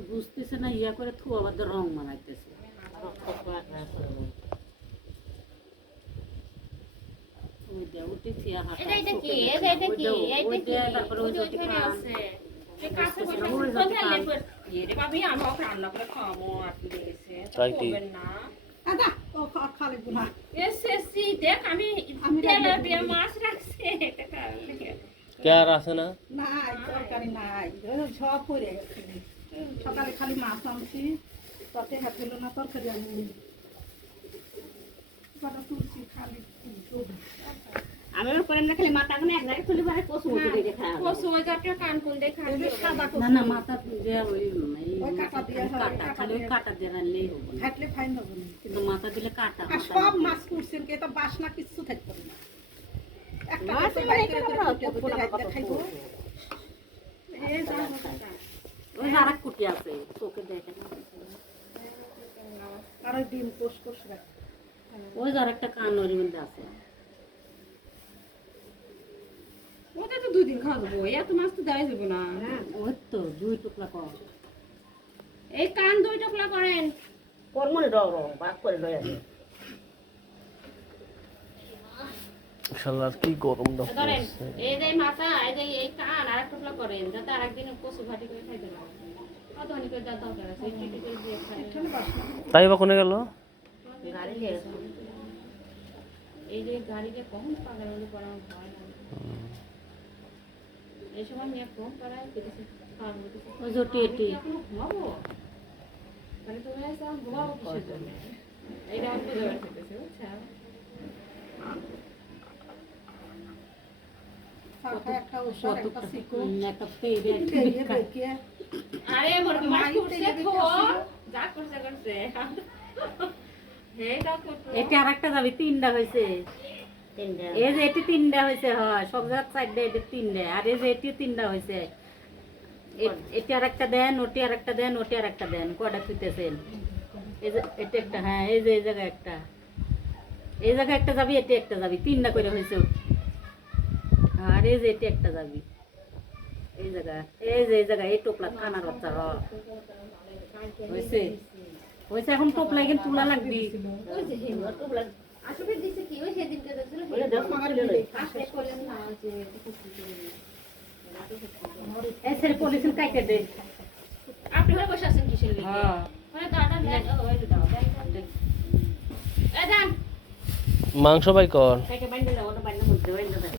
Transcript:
তো বুঝতেছে না ইয়া করে থু আবার রং মানাইতেছে সকালে খালি মাছ আনছি তাতে হাত হলো না তরকারি আনি তুলছি খালি আমি করে না খালি মাথা কোন এক জায়গায় তুলি পারে কসু মতো দেখে খায় কসু ওই জাতীয় কান কোন দেখা না না মাথা যে ওই কাটা দিয়ে কাটা খালি ওই কাটা দিয়ে রাখলেই হবে হাঁটলে ফাইন হবে না কিন্তু মাথা দিলে কাটা আর সব মাছ করছেন কে তো বাসনা কিচ্ছু থাকবে না একটা মাছ খাইবো ওই আরেক কুটি আছে তোকে দেখে আর ডিম পোষ করছে ওই যে আরেকটা কান ওর মধ্যে আছে ওটা তো 2 দিন খাওয়া যাবো এত মাছ তো দেওয়া যাবে না ওই তো 2 টুকরা কর এই কান 2 টুকরা করেন কর্মনে রং ভাগ করে লয় আছে শালার কি গরম দাও ধরেন এই যে মাথা এই যে এই কান আর টুকরা করেন যাতে আরেকদিন কসু ভাটি করে খাইতে পারেন কতখানি করে দাও দরকার আছে এই টিটি করে দিয়ে খাই তাই বা কোনে গেল গাড়ি নিয়ে এই যে গাড়িতে কখন পাগল হলে পড়া ভয় লাগে এই সময় নিয়ে কম করায় কিছু খাওয়ার মতো ওই যে টেটি ঘুমাবো মানে তুমি এসে ঘুমাবো কিসের জন্য এইটা আমি বুঝতে পারতেছি বুঝছো একটা ওষুধ একটা সিকো একটা পেয়ে আরে মোর মাছ করছে তো যা করছে করছে হেটা করতে এটা আরেকটা যাবে 3টা হইছে এই যে এটি 3টা হইছে হয় সব জায়গা 4টা এটি 3টা আর এই যে এটি 3টা হইছে এটি আরেকটা দেন ওটি আরেকটা দেন ওটি আরেকটা দেন কয়টা খুঁজতেছেন এই যে এটা একটা হ্যাঁ এই যে এই জায়গা একটা এই জায়গা একটা যাবি এটি একটা যাবি 3টা করে হইছে আর এই যে এটি একটা যাবি এই জায়গা এই জায়গা এই টোপলা কানার বাচ্চা হইছে হইছে এখন টোপলা কিন্তু তুলা লাগবি ওই যে হেমর টুকলা আসলে দিছে কি ওই সেদিন কে দেখছিল ওই দেখ মাগার দিল আসলে করলেন না যে এই সেরে পলিথিন কাইটে দে আপনি ঘরে বসে আছেন কিসের লিগে হ্যাঁ মানে দাদা দেন ওই দাও দেন মাংস বাই কর কাকে বাইন্দে দাও ওটা বাইন্দে মধ্যে বাইন্দে